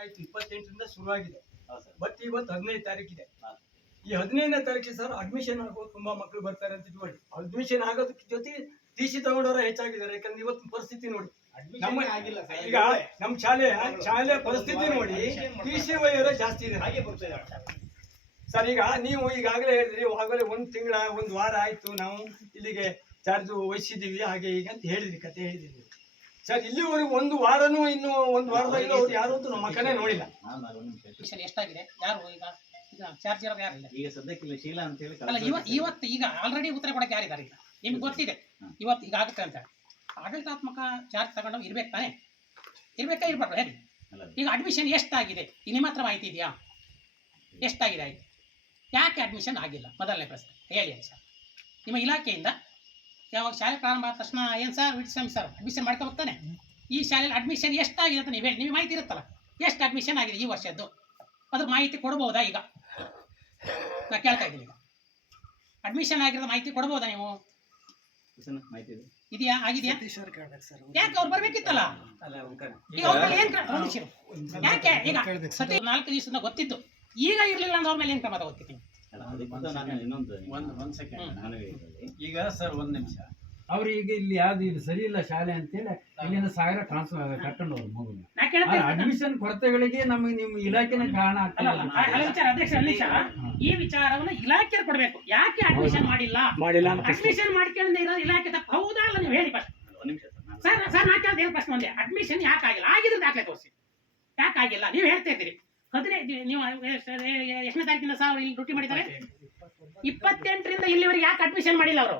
ಆಯ್ತು 28ರಿಂದ ಶುರುವಾಗಿದೆ. ಬಟ್ ಇವತ್ತು 15 ತಾರೀಕಿದೆ. ಈ 15ನೇ ತಾರೀಕಿಗೆ ಸರ್ ಅಡ್ಮಿಷನ್ ಆಗೋದು ತುಂಬಾ ಮಕ್ಕಳು ಬರ್ತಾರೆ ಅಂತ ಇಟ್ಕೊಳ್ಳಿ. ಅಡ್ಮಿಷನ್ ಆಗೋದಕ್ಕೆ ಜೊತೆ ಟಿಸಿ ತಗೊಂಡವರು ಹೆಚ್ಚಾಗಿದ್ದಾರೆ. ಯಾಕಂದ್ರೆ ಇವತ್ತು ಪರಿಸ್ಥಿತಿ ನೋಡಿ, ಈಗ ನಮ್ಮ ಶಾಲೆ ಪರಿಸ್ಥಿತಿ ನೋಡಿ ಟಿಸಿ ಒಯ್ಯೋರೇ ಜಾಸ್ತಿ ಇದೆ ಸರ್. ಈಗ ನೀವು ಈಗಾಗಲೇ ಹೇಳಿದ್ರಿ, ಆಗಲೇ ಒಂದು ವಾರ ಆಯ್ತು ನಾವು ಇಲ್ಲಿಗೆ ಚಾರ್ಜ್ ವಹಿಸಿದ್ದೀವಿ ಹಾಗೆ ಹೀಗೆ ಅಂತ ಹೇಳಿದ್ರಿ, ಕತೆ ಹೇಳಿದ್ದೀವಿ ಸರ್. ಇಲ್ಲಿವರೆಗೂ ಒಂದು ವಾರನೂ ಇನ್ನು ಒಂದು ವಾರದಾಗ ಅವ್ರು ಯಾರು ಅಂತ ನಮ್ಮ ಮಕ್ಕಳೇ ನೋಡಿಲ್ಲ. ಎಷ್ಟಾಗಿದೆ ಯಾರು ಈಗ ಚಾರ್ಜ್ ಇರೋದು ಯಾರಿಲ್ಲ ಈಗ ಸದ್ಯಕ್ಕಿಲ್ಲ ಶೀಲಾ ಅಂತ ಹೇಳಿ. ಅಲ್ಲ ಇವತ್ತು ಈಗ ಆಲ್ರೆಡಿ ಉತ್ತರ ಕೊಡಕ್ಕೆ ಯಾರಿದ್ದಾರೆ ಈಗ ನಿಮ್ಗೆ ಗೊತ್ತಿದೆ ಇವತ್ತು ಈಗ ಆಗುತ್ತೆ ಅಂತ. ಆಡಳಿತಾತ್ಮಕ ಚಾರ್ಜ್ ತಗೊಂಡು ಇರ್ಬೇಕು ತಾನೆ, ಇರ್ಬೇಕಾ ಇರ್ಬಾರ್ದು ಹೇಳಿ. ಈಗ ಅಡ್ಮಿಷನ್ ಎಷ್ಟಾಗಿದೆ ನಿಮ್ಮ ಹತ್ರ ಮಾಹಿತಿ ಇದೆಯಾ? ಎಷ್ಟಾಗಿದೆ ಆಯ್ತು, ಯಾಕೆ ಅಡ್ಮಿಷನ್ ಆಗಿಲ್ಲ? ಮೊದಲನೇ ಪ್ರಶ್ನೆ ಹೇಳಿ ಸರ್. ನಿಮ್ಮ ಇಲಾಖೆಯಿಂದ ಯಾವಾಗ ಶಾಲೆ ಪ್ರಾರಂಭ ಆದ ತಕ್ಷಣ ಏನು ಸರ್ ವಿಡಿಸ್ವಾಮಿ ಸರ್ ಅಡ್ಮಿಷನ್ ಮಾಡ್ಕೊ ಹೋಗ್ತಾನೆ, ಈ ಶಾಲೆಯಲ್ಲಿ ಅಡ್ಮಿಷನ್ ಎಷ್ಟಾಗಿದೆ ಅಂತ ನೀವು ಹೇಳಿ. ನಿಮಗೆ ಮಾಹಿತಿ ಇರುತ್ತಲ್ಲ ಎಷ್ಟು ಅಡ್ಮಿಷನ್ ಆಗಿದೆ ಈ ವರ್ಷದ್ದು, ಅದ್ರ ಮಾಹಿತಿ ಕೊಡ್ಬೋದಾ? ಈಗ ನಾ ಕೇಳ್ತಾ ಇದ್ದೀನಿ, ಈಗ ಅಡ್ಮಿಷನ್ ಆಗಿರೋದು ಮಾಹಿತಿ ಕೊಡ್ಬೋದಾ ನೀವು? ಇದೆಯಾ ಆಗಿದೆಯಾ? ಯಾಕೆ ಅವ್ರು ಬರ್ಬೇಕಿತ್ತಲ್ಲ? ಈಗ ಯಾಕೆ ಈಗ 4 ದಿವಸದಿಂದ ಗೊತ್ತಿತ್ತು, ಈಗ ಇರ್ಲಿಲ್ಲ ಅಂದ್ರೆ ಅವ್ರ ಮೇಲೆ ಏನು ಕ್ರಮ ತಗೋತೀನಿ? ಈಗ ಸರ್ ಒಂದ್ ನಿಮಿಷ, ಅವ್ರಿಗೆ ಇಲ್ಲಿ ಯಾವ್ದು ಇಲ್ಲಿ ಸರಿ ಇಲ್ಲ ಶಾಲೆ ಅಂತೇಳಿ ಇಲ್ಲಿಂದ ಸಾವಿರ ಟ್ರಾನ್ಸ್ಫರ್ ಕರ್ಕೊಂಡು ಹೋದ್ರು ಮಗುನ. ಅಡ್ಮಿಷನ್ ಕೊರತೆಗಳಿಗೆ ನಮಗೆ ನಿಮ್ಮ ಇಲಾಖೆನ ಕಾರಣ ಈ ವಿಚಾರವನ್ನು ಇಲಾಖೆ ಕೊಡ್ಬೇಕು. ಯಾಕೆ ಅಡ್ಮಿಷನ್ ಮಾಡಿಲ್ಲ ಅಡ್ಮಿಷನ್ ಮಾಡ್ಕೊಂಡು ಇರೋ ಇಲಾಖೆ ತಪ್ಪ ಹೌದಾ ಅಲ್ಲ ನೀವು ಹೇಳಿ ಫಸ್ಟ್. ಸರ್ ನಾ ಕೇಳ್ದೆ ಏನು ಪ್ರಶ್ನೆ ಒಂದೇ, ಅಡ್ಮಿಷನ್ ಯಾಕೆ ಆಗಿಲ್ಲ? ಆಗಿದ್ರೆ ದಾಖಲೆ ತೋರಿಸಿ. ಯಾಕೆ ಆಗಿಲ್ಲ ನೀವು ಹೇಳ್ತಾ ಇದ್ದೀರಿ. 15 ನೀವು ಎಷ್ಟನೇ ತಾರೀಕಿಂದ ಸರ್ ಇಲ್ಲಿ ಡ್ಯೂಟಿ ಮಾಡಿದ್ದಾರೆ? 28ರಿಂದ ಇಲ್ಲಿವರೆಗೆ ಯಾಕೆ ಅಡ್ಮಿಷನ್ ಮಾಡಿಲ್ಲ ಅವರು?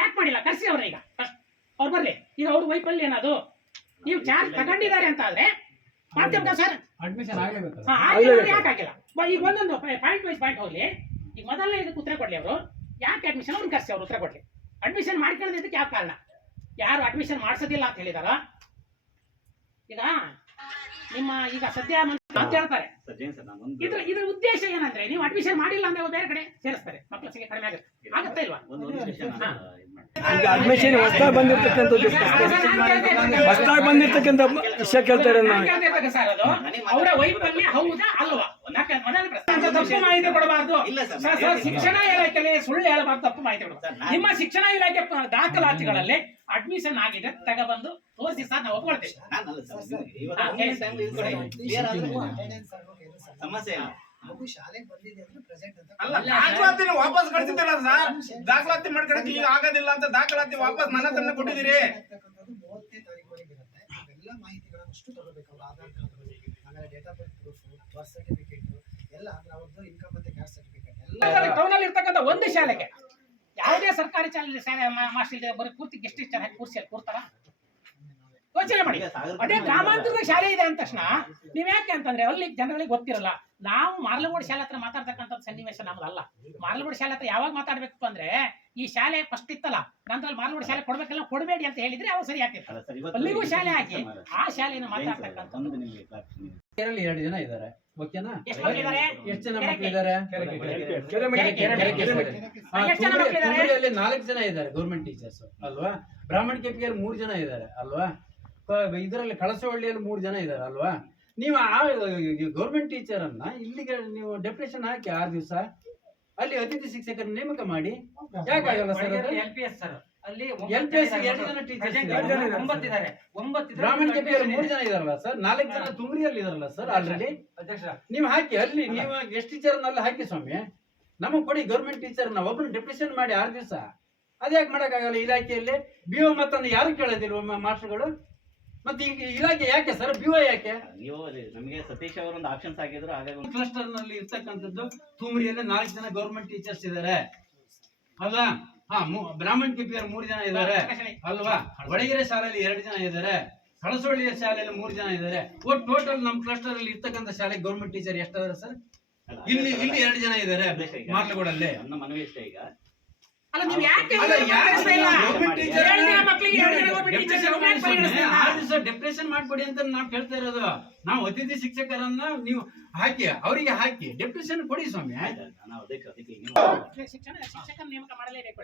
ಯಾಕೆ ಮಾಡಿಲ್ಲ? ಕರ್ಸಿ ಅವ್ರ ಈಗ ಅವ್ರು ಬರ್ಲಿ. ಈಗ ಅವ್ರ ವೈಫಲ್ಯ ಏನದು? ನೀವು ಚಾರ್ಜ್ ತಗೊಂಡಿದ್ದಾರೆ ಅಂತ ಆದ್ರೆ ಮಾಡ್ತೀವಿ ಸರ್. ಅಡ್ಮಿಷನ್ ಯಾಕೆ ಆಗಿಲ್ಲ? ಈಗ ಒಂದೊಂದು ಪಾಯಿಂಟ್ ವೈಸ್ ಪಾಯಿಂಟ್ ಹೋಗ್ಲಿ. ಈಗ ಮೊದಲನೇ ಇದಕ್ಕೆ ಉತ್ತರ ಕೊಡ್ಲಿ ಅವರು. ಯಾಕೆ ಅಡ್ಮಿಷನ್ ಅವ್ರನ್ನ ಕರ್ಸಿ ಅವ್ರು ಉತ್ತರ ಕೊಡ್ಲಿ. ಅಡ್ಮಿಷನ್ ಮಾಡ್ಕೊಳ್ಳೋದಕ್ಕೆ ಯಾವ ಕಾರಣ? ಯಾರು ಅಡ್ಮಿಷನ್ ಮಾಡಿಸೋದಿಲ್ಲ ಅಂತ ಹೇಳಿದಾರ? ಈಗ ನಿಮ್ಮ ಈಗ ಸದ್ಯ ಅಂತ ಹೇಳ್ತಾರೆ. ಇದ್ರ ಉದ್ದೇಶ ಏನಂದ್ರೆ ನೀವು ಅಡ್ಮಿಷನ್ ಮಾಡಿಲ್ಲ ಅಂದ್ರೆ ಬೇರೆ ಕಡೆ ಸೇರಿಸ್ತಾರೆ, ಮಕ್ಕಳ ಸಂಖ್ಯೆ ಕಡಿಮೆ ಆಗುತ್ತೆ ಇಲ್ವಾ? ಈಗ ಅಡ್ಮಿಷನ್ ಹೊಸದಾಗಿ ಬಂದಿರ್ತಕ್ಕಂಥ ವಿಷಯ ಕೇಳ್ತಾರೆ. ಅವರ ವೈಫಲ್ಯ ಹೌದಾ ಅಲ್ವಾ? ತಪ್ಪು ಮಾಹಿತಿ ಕೊಡಬಾರ್ದು. ಶಿಕ್ಷಣ ಇಲಾಖೆಯಲ್ಲಿ ಸುಳ್ಳು ಹೇಳಬಾರ್ದು, ತಪ್ಪು ಮಾಹಿತಿ ಕೊಡಬಾರ್ದು. ನಿಮ್ಮ ಶಿಕ್ಷಣ ಇಲಾಖೆ ದಾಖಲಾತಿಗಳಲ್ಲಿ ಅಡ್ಮಿಷನ್ ಆಗಿದೆ ತಗೊಬಂದು ತೋರಿಸಿ ಸರ್, ನಾವು ಒಪ್ಕೊಳ್ತೇವೆ. ಸಮಸ್ಯೆ ದಾಖಲಾತಿ ವಾಪಸ್ ಕಳಿಸಿದ್ದಿಲ್ಲ ಸರ್. ದಾಖಲಾತಿ ಮಾಡ್ಕೊಳಕ್ಕೆ ಈಗ ಆಗೋದಿಲ್ಲ ಅಂತ ದಾಖಲಾತಿ ವಾಪಸ್ ನನ್ನ ಹತ್ರನೇ ಕೊಟ್ಟಿದ್ದೀರಿ. 30ನೇ ತಾರೀಕುವರೆಗೆ ಇರುತ್ತೆ. ಎಲ್ಲ ಮಾಹಿತಿಗಳನ್ನಷ್ಟು ತಗೋಬೇಕಲ್ಲ, ಆಧಾರ್ ಕಾರ್ಡ್ ತಗೋಬೇಕು, ಆಮೇಲೆ date of birth proof, birth certificate ಎಲ್ಲ, ಅವ್ರದ್ದು ಇನ್ಕಮ್ ಮತ್ತೆ ಕ್ಯಾಸ್ಟ್ ಸರ್ಟಿಫಿಕೇಟ್ ಎಲ್ಲ. ಟೌನ್ ಅಲ್ಲಿ ಇರ್ತಕ್ಕಂಥ ಒಂದು ಶಾಲೆಗೆ ಯಾವುದೇ ಸರ್ಕಾರಿ ಶಾಲೆ ಮಾಸ್ಟರ್ ಬರೀ ಪೂರ್ತಿ ಗೆಸ್ಟ್ ಟೀಚರ್ ಹಾಕಿ ಕೂರ್ತಾರ? ಯೋಚನೆ ಮಾಡಿ. ಅದೇ ಗ್ರಾಮಾಂತರದ ಶಾಲೆ ಇದೆ ಅಂದ ತಕ್ಷಣ ನೀವ್ ಯಾಕೆ ಅಂತಂದ್ರೆ ಅಲ್ಲಿ ಜನಗಳಿಗೆ ಗೊತ್ತಿರಲ್ಲ. ನಾವು ಮಾರ್ಲಗೋಡ್ ಶಾಲೆ ಹತ್ರ ಮಾತಾಡ್ತಕ್ಕಂಥ ಸನ್ನಿವೇಶ ನಮ್ದಲ್ಲ. ಮಾರ್ಲಗೋಡ್ ಶಾಲೆ ಹತ್ರ ಯಾವಾಗ ಮಾತಾಡ್ಬೇಕು ಅಂದ್ರೆ ಈ ಶಾಲೆ ಫಸ್ಟ್ ಇತ್ತಲ್ಲ, ನಂತರ ಮಾರ್ಲಗೋಡ್ ಶಾಲೆ ಕೊಡ್ಬೇಕಲ್ಲ, ಕೊಡಬೇಡಿ ಅಂತ ಹೇಳಿದ್ರೆ ಅವಾಗ ಸರಿ ಆಗ್ತಿತ್ತು. ಅಲ್ಲಿಗೂ ಶಾಲೆ ಹಾಕಿ ಆ ಶಾಲೆಯನ್ನು ಮಾತಾಡ್ತಕ್ಕಂಥ 2 ಜನ ಇದ್ದಾರೆ. ಓಕೆನಾ? ಎಷ್ಟು ಜನ ಮಕ್ಕಳಿದ್ದಾರೆ? 4 ಜನ ಇದ್ದಾರೆ ಗೌರ್ಮೆಂಟ್ ಟೀಚರ್ಸ್ ಅಲ್ವಾ? ಬ್ರಾಹ್ಮಣ ಕೆಪಿಯಲ್ಲಿ 3 ಜನ ಇದ್ದಾರೆ ಅಲ್ವಾ? ಇದರಲ್ಲಿ ಕಳಸವಳ್ಳಿಯಲ್ಲಿ 3 ಜನ ಇದ್ದಾರೆ ಅಲ್ವಾ? ನೀವು ಆ ಗೌರ್ಮೆಂಟ್ ಟೀಚರ್ ಅನ್ನ ಇಲ್ಲಿಗೆ ನೀವು ಡೆಪ್ಯುಟೇಷನ್ ಹಾಕಿ 6 ದಿವಸ ಅಲ್ಲಿ ಅತಿಥಿ ಶಿಕ್ಷಕರ ನೇಮಕ ಮಾಡಿ. ಯಾಕಾಗಲ್ಲ ಸರ್? ಬ್ರಾಹ್ಮಣ ಕೆಪಿಯಲ್ಲಿ 3 ಜನ ಇದಾರಲ್ಲ ಸರ್, 4 ಜನ ತುಮ್ರಿಯಲ್ಲಿ ಇದಾರಲ್ಲ ಸರ್ ಆಲ್ರೆಡಿ. ನೀವು ಹಾಕಿ ಅಲ್ಲಿ, ನೀವು ಗೆಸ್ಟ್ ಟೀಚರ್ ನಲ್ಲಿ ಹಾಕಿ ಸ್ವಾಮಿ, ನಮಗ್ ಕೊಡಿ ಗೌರ್ಮೆಂಟ್ ಟೀಚರ್ ನ ಒಬ್ಬರು ಡೆಪ್ಯುಟೇಷನ್ ಮಾಡಿ 6 ದಿವಸ. ಅದ್ಯಾಕೆ ಮಾಡಕ್ಕಾಗಲ್ಲ? ಇಲಾಖೆಯಲ್ಲಿ ಬಿಒ ಮತ್ತನ್ನು ಯಾರು ಕೇಳೋದಿಲ್ವ ಮಾಸ್ಟರ್ಗಳು? ಮತ್ತೆ ಈಗ ಇಲಾಖೆ ಯಾಕೆ ಸರ್ ಬಿಒ ಯಾಕೆ? ನಮಗೆ ಸತೀಶ್ ಅವರು ಒಂದು ಆಪ್ಷನ್ಸ್ ಆಗಿದ್ರು. ಹಾಗಾಗಿ ಕ್ಲಸ್ಟರ್ ನಲ್ಲಿ ಇರ್ತಕ್ಕಂಥದ್ದು ತುಮರಿಯಲ್ಲಿ 4 ಜನ ಗೌರ್ಮೆಂಟ್ ಟೀಚರ್ಸ್ ಇದ್ದಾರೆ ಅಲ್ವಾ? ಬ್ರಾಹ್ಮಣ ಕೆಪಿಯಲ್ಲಿ 3 ಜನ ಇದ್ದಾರೆ ಅಲ್ವಾ? ವಡಗೆರೆ ಶಾಲೆಯಲ್ಲಿ 2 ಜನ ಇದ್ದಾರೆ, ಕಳಸೊಳ್ಳಿಯ ಶಾಲೆಯಲ್ಲಿ 3 ಜನ ಇದ್ದಾರೆ. ಒಟ್ಟು ಟೋಟಲ್ ನಮ್ಮ ಕ್ಲಸ್ಟರ್ ಅಲ್ಲಿ ಇರ್ತಕ್ಕಂಥ ಶಾಲೆ ಗೌರ್ಮೆಂಟ್ ಟೀಚರ್ ಎಷ್ಟಿದ್ದಾರೆ ಸರ್? ಇಲ್ಲಿ 2 ಜನ ಇದ್ದಾರೆ ಮಾರ್ಲಗೋಡಲ್ಲಿ. ನನ್ನ ಮನವಿ ಇಷ್ಟ ಈಗ ಅಲ್ಲ, ನೀವು ಯಾಕೆ ಡೆಪ್ಯುಟೇಷನ್ ಮಾಡ್ಕೊಡಿ ಅಂತ ನಾವು ಕೇಳ್ತಾ ಇರೋದು. ನಾವು ಅತಿಥಿ ಶಿಕ್ಷಕರನ್ನ ನೀವು ಹಾಕಿ, ಅವರಿಗೆ ಹಾಕಿ ಡೆಪ್ಯುಟೇಷನ್ ಕೊಡಿ ಸ್ವಾಮಿ. ಶಿಕ್ಷಕರ ನೇಮಕ ಮಾಡಲೇಬೇಕು.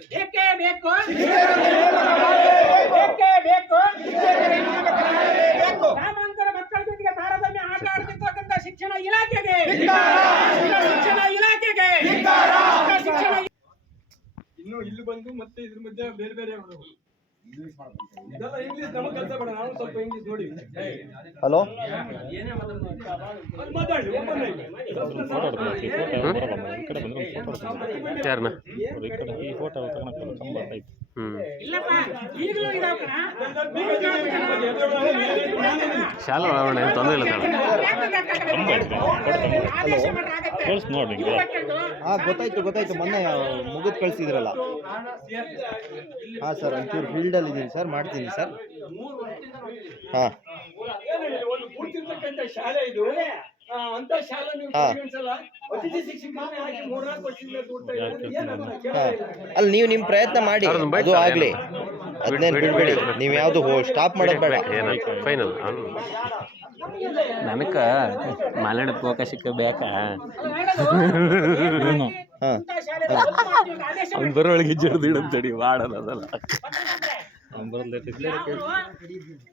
ಗ್ರಾಮಾಂತರ ಮಕ್ಕಳ ಜೊತೆಗೆ ತಾರತಮ್ಯ ಮಾತನಾಡುತ್ತಿರ್ತಕ್ಕಂಥ ಶಿಕ್ಷಣ ಇಲಾಖೆಗೆ ಇನ್ನು ಇಲ್ಲಿ ಬಂದು ಮತ್ತೆ ಇದ್ರ ಮಧ್ಯೆ ಬೇರೆ ಬೇರೆ ಇದೆಲ್ಲ ಇಂಗ್ಲಿಷ್ ನಮಗೆ ಕೆಲಸ ಬೇಡ, ನಾವು ಸ್ವಲ್ಪ ಇಂಗ್ಲಿಷ್ ನೋಡಿ. ಹಲೋ ಅದು ಮಾತಾಡಿ open ಆಗಿ. ಯಾರನ್ನ ಇಲ್ಲಪ್ಪ ಈಗಲೂ ಇದಾವಣ ಶಾಲೆ ಒಳಗಡೆ ಏನು ತೊಂದರೆ ಇಲ್ಲ ತಾಳು. ಆದೇಶ ಮಾಡ್ರೆ ಆಗತ್ತೆ. ಹಾಂ ಗೊತ್ತಾಯ್ತು ಮೊನ್ನೆ ಮುಗಿದು ಕಳಿಸಿದ್ರಲ್ಲ. ಹಾಂ ಸರ್ ಒಂಚೂರು ಫೀಲ್ಡಲ್ಲಿ ಇದ್ದೀನಿ ಸರ್, ಮಾಡ್ತೀನಿ ಸರ್. ಹಾಂ ಒಂದು ಕೂತಿರ್ತಕ್ಕಂಥ ಶಾಲೆ ಇದು, ಅಂತ ಶಾಲೆ ನೀವು ಪರಿಗಣಿಸಲ್ಲ. ಅತಿಥಿ ಶಿಕ್ಷಕರನ್ನೇ ಹಾಕಿ 3-4 ವರ್ಷದಿಂದ ದುಡ್ತಾ ಇದ್ದಾರೆ. ಏನಂತ ಕೇಳಲೇ ಇಲ್ಲ. ಅಲ್ಲಿ ನೀವು ನಿಮ್ಮ ಪ್ರಯತ್ನ ಮಾಡಿ, ಅದು ಆಗಲಿ, ಅದನ್ನೇನು ಬಿಡಬೇಡಿ. ನೀವು ಯಾವುದು ಸ್ಟಾಪ್ ಮಾಡೋದು ಬೇಡ. ಏನಾಯ್ತು ಫೈನಲ್ ನನಕ ಮಾಲಾಡಕ್ಕೆ ಅವಕಾಶಕ್ಕೆ ಬೇಕಾ? ಅವ್ನು ಬರೋಳಿಗೆ ಜಡ್ದಿಡಂತಡಿ ಮಾಡಲ್ಲ ಅದಲ್ಲ.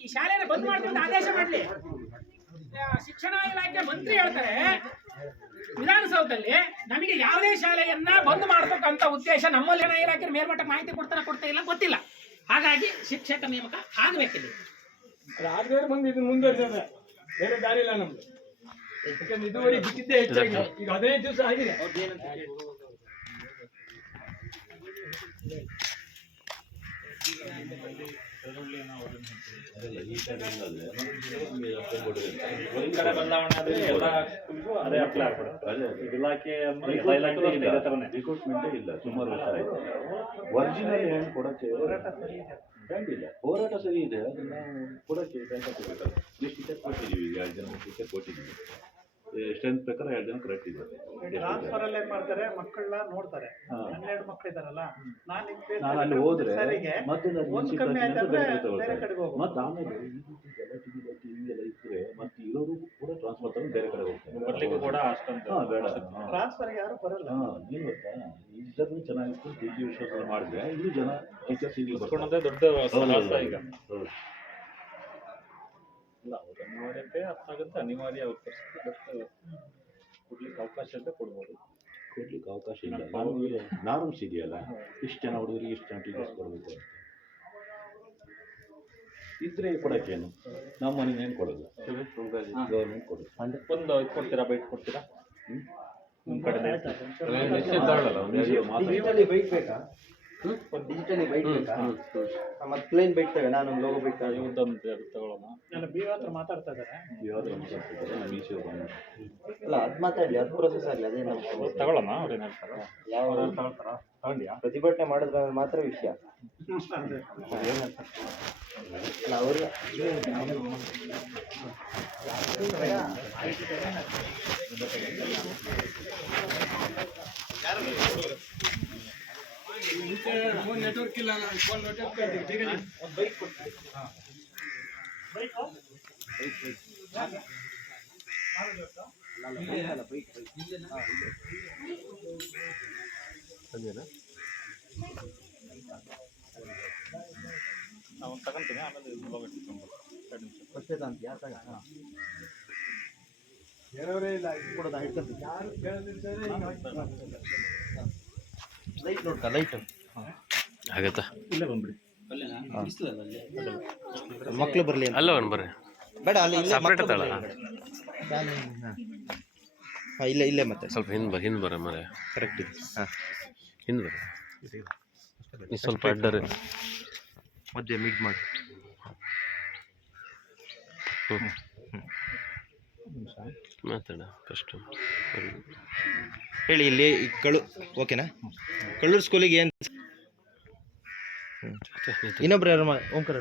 ಈ ಶಾಲೆನ ಬಂದ್ ಮಾಡ್ತೀವಿ ಅಂತ ಆದೇಶ ಮಾಡ್ಲಿ. ಶಿಕ್ಷಣ ಇಲಾಖೆ ಮಂತ್ರಿ ಹೇಳ್ತಾರೆ ವಿಧಾನಸೌಧದಲ್ಲಿ ನಮಗೆ ಯಾವುದೇ ಶಾಲೆಯನ್ನ ಬಂದ್ ಮಾಡಬೇಕಂತ ಉದ್ದೇಶ ನಮ್ಮಲ್ಲಿ ಇಲಾಖೆ ಮೇಲ್ಮಟ್ಟ ಮಾಹಿತಿ ಕೊಡ್ತಾ ಇಲ್ಲ, ಗೊತ್ತಿಲ್ಲ. ಹಾಗಾಗಿ ಶಿಕ್ಷಕ ನೇಮಕ ಆಗ್ಬೇಕಿದೆ. ರಾಜಗಾರ ಬಂದು ಇದು ಮುಂದುವರಿಸಿದೆ, ಬೇರೆ ದಾರಿ ಇಲ್ಲ ನಮ್ದು. ಯಾಕಂದ್ರೆ ಇದುವರೆಗೆ ಬಿಟ್ಟಿದ್ದೇ ಹೆಚ್ಚಾಗಿದೆ. ಈಗ 15 ದಿವಸ ಆಗಿದೆ. ಕಡೆ ಬದಲಾವಣೆ ಆದ್ರೆ ಎಲ್ಲ ಅದೇ ಅಪ್ಲೈ ಆಗ್ಬಿಡುತ್ತೆ. ಇಲಾಖೆ ಅಂದ್ರೆ ಎಲ್ಲ ಇಲಾಖೆ ರಿಕ್ರೂಟ್ಮೆಂಟೇ ಇಲ್ಲ, ಸುಮಾರು ವರ್ಷ ಆಯ್ತು. ಒರಿಜಿನಲ್ ಏನು ಕೊಡಕ್ಕೆ ಬ್ಯಾಂಕ್ ಇಲ್ಲ, ಹೋರಾಟ ಸರಿ ಇದೆ, ಅದನ್ನ ಕೊಡಕ್ಕೆ ಬ್ಯಾಂಕ್ ಕೊಡಬೇಕಲ್ಲ. ಲಿಸ್ಟ್ ಟೀಚರ್ ಕೊಟ್ಟಿದ್ದೀವಿ, ಈಗ 2 ಜನ ಟೀಚರ್ ಕೊಟ್ಟಿದ್ದೀವಿ. ಸ್ಟ್ರೆಂತ್ ಪ್ರಕಾರ 2 ಜನ ಕರೆಕ್ಟ್ ಇದ್ದಾರೆ. ಟ್ರಾನ್ಸ್ಫರ್ ಅಲ್ಲಿ ಏನ್ ಮಾಡ್ತಾರೆ, ಮಕ್ಕಳನ್ನ ನೋಡ್ತಾರೆ. 12 ಮಕ್ಕಳು ಇದಾರಲ್ಲ, ನಾನು ಅಲ್ಲಿ ಹೋದ್ರೆ ಮತ್ತೆ ಮತ್ತೆ ಆಮೇಲೆ ಹಿಂಗೆಲ್ಲ ಇದ್ರೆ ಮತ್ತೆ ಇರೋರು ಕೂಡ ಟ್ರಾನ್ಸ್ಫರ್ ತಗೊಂಡು ಬೇರೆ ಕಡೆ ಹೋಗ್ತಾರೆ. ಬರ್ಲಿಕ್ಕೆ ಕೂಡ ಅಷ್ಟೊಂದು ಬೇಡ. ಟ್ರಾನ್ಸ್ಫರ್ ಯಾರು ಬರಲ್ಲ. ಏನು ಗೊತ್ತಾ, ಇದನ್ನು ಚೆನ್ನಾಗಿತ್ತು, ಪ್ರೀತಿ ವಿಶ್ವಾಸ ಮಾಡಿದ್ರೆ ಇಲ್ಲಿ ಜನ ಟೀಚರ್ಸ್ ಇಲ್ಲಿ ದೊಡ್ಡ ಸಮಸ್ಯೆ ಈಗ. ಇಲ್ಲ, ಅವ್ರ ಅನಿವಾರ್ಯತೆ ಅರ್ಥ ಆಗುತ್ತೆ, ಅನಿವಾರ್ಯ ಅವ್ರ ಪರಿಸ್ಥಿತಿ. ಬಟ್ ಕೊಡ್ಲಿಕ್ಕೆ ಅವಕಾಶ ಅಂತ ಕೊಡ್ಬೋದು. ಕೊಡ್ಲಿಕ್ಕೆ ಅವಕಾಶ ಇಲ್ಲ. ನಾರ್ಮ್ಸ್ ಇದೆಯಲ್ಲ, ಇಷ್ಟು ಜನ ಹುಡುಗರಿಗೆ ಇಷ್ಟು ಜನ ಟೀಚರ್ಸ್ ಕೊಡಬೇಕು ಅಂತ ಇದ್ರೆ ಕೊಡೋಕ್ಕೇನು, ನಮ್ಮ ಮನೇಲಿ ಏನು ಕೊಡೋದು, ಗೌರ್ಮೆಂಟ್ ಕೊಡೋದು. ಒಂದು ಇದು ಕೊಡ್ತೀರಾ, ಬೈಟ್ ಕೊಡ್ತೀರಾ? ನಿಮ್ಮ ಕಡೆ ಡಿಜಿಟಲಿ ಬೈಟ್ ಬೇಕಾ? ಡಿಜಿಟಲಿ ಬೈಟ್ ಬೇಕಾ? ಮತ್ತೆ ಪ್ಲೇನ್ ಬೈಟ್ ತಗ, ನಾನು ಲೋಗೋ ಬೈಟ್ ತಗೊಳ್ಳೋಣ. ನನ್ನ ಬಿ ಹತ್ರ ಮಾತಾಡ್ತಾ ಇದ್ದಾರೆ. ನಮ್ಮ ಈಚೆ ಬಂದು ಅಲ್ಲ, ಅದು ಮಾತಾಡಲಿ, ಅದು ಪ್ರೊಸೆಸ್ ಆಗಲಿ, ಅದೇ ನಮ್ಮ ತಗೊಳ್ಳೋಣ. ಅವ್ರೇನು ಹೇಳ್ತಾರೆ? ಯಾವ ತಗೊಳ್ತಾರಾ? ತಗೊಂಡ್ಯಾ? ಪ್ರತಿಭಟನೆ ಮಾಡಿದ್ರೆ ಮಾತ್ರ ವಿಷಯ. ಅಲ್ಲ ಅವರು ಫೋನ್ ನೆಟ್ವರ್ಕ್ ಇಲ್ಲ, ಫೋನ್ ನೆಟ್ವರ್ಕ್ ನಾವು ತಗೊಂತೀನಿ, ಆಮೇಲೆ ಲೈಟ್ ನೋಡ್ಕ, ಲೈಟ್ ಆಗತ್ತಾ? ಇಲ್ಲೇ ಬಂದ್ಬಿಡಿ. ಮಕ್ಕಳು ಬರಲಿ ಅಲ್ಲ, ಬರ್ರಿ ಬೇಡ, ಅಲ್ಲಿ ಸಪ್ರೇಟ್ ತಳ. ಹಾಂ, ಇಲ್ಲೇ ಮತ್ತೆ ಸ್ವಲ್ಪ ಹಿಂದೆ ಬರ ಮರೆ, ಕರೆಕ್ಟ್ ಇದೆ. ಹಾಂ, ಹಿಂದೆ ಬರ, ನೀವು ಸ್ವಲ್ಪ ಅಡ್ಡರಿ ಮಧ್ಯೆ ಮೀಟ್ ಮಾಡಿ. ಮಾತಾಡ ಫಸ್ಟ್ ಹೇಳಿ. ಇಲ್ಲಿ ಓಕೆನಾ? ಕಳ್ಳೂರು ಸ್ಕೂಲಿಗೆ ಏನು ಇನ್ನೊಬ್ರು ಯಾರು ಓಂಕಾರ